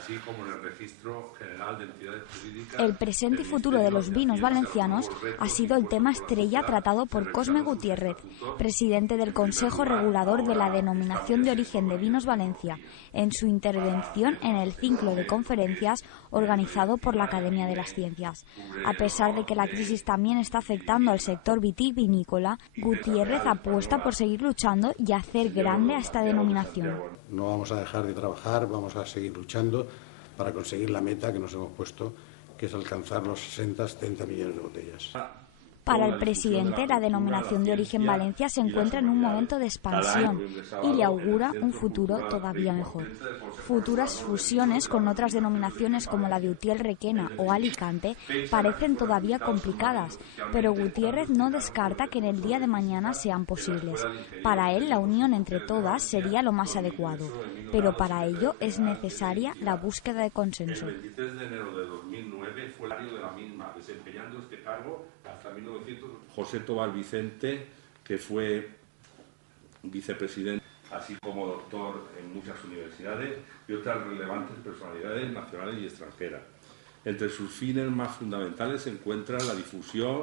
así como en el Registro General de Entidades Jurídicas. El presente y futuro de los vinos valencianos ha sido el tema estrella tratado por Cosme Gutiérrez, presidente del Consejo Regulador de la Denominación de Origen de Vinos Valencia, en su intervención en el ciclo de conferencias organizado por la Academia de las Ciencias. A pesar de que la crisis también está afectando al sector vitivinícola, Gutiérrez apuesta por seguir luchando y hacer grande a esta denominación. No vamos a dejar de trabajar, vamos a seguir luchando para conseguir la meta que nos hemos puesto, que es alcanzar los 60-70 millones de botellas. Para el presidente, la denominación de origen Valencia se encuentra en un momento de expansión y le augura un futuro todavía mejor. Futuras fusiones con otras denominaciones como la de Utiel, Requena o Alicante parecen todavía complicadas, pero Gutiérrez no descarta que en el día de mañana sean posibles. Para él, la unión entre todas sería lo más adecuado, pero para ello es necesaria la búsqueda de consenso. El 23 de enero de 2009 fue el año de la misma, desempeñando este cargo hasta 1900. José Tobal Vicente, que fue vicepresidente, así como doctor en muchas universidades y otras relevantes personalidades nacionales y extranjeras. Entre sus fines más fundamentales se encuentra la difusión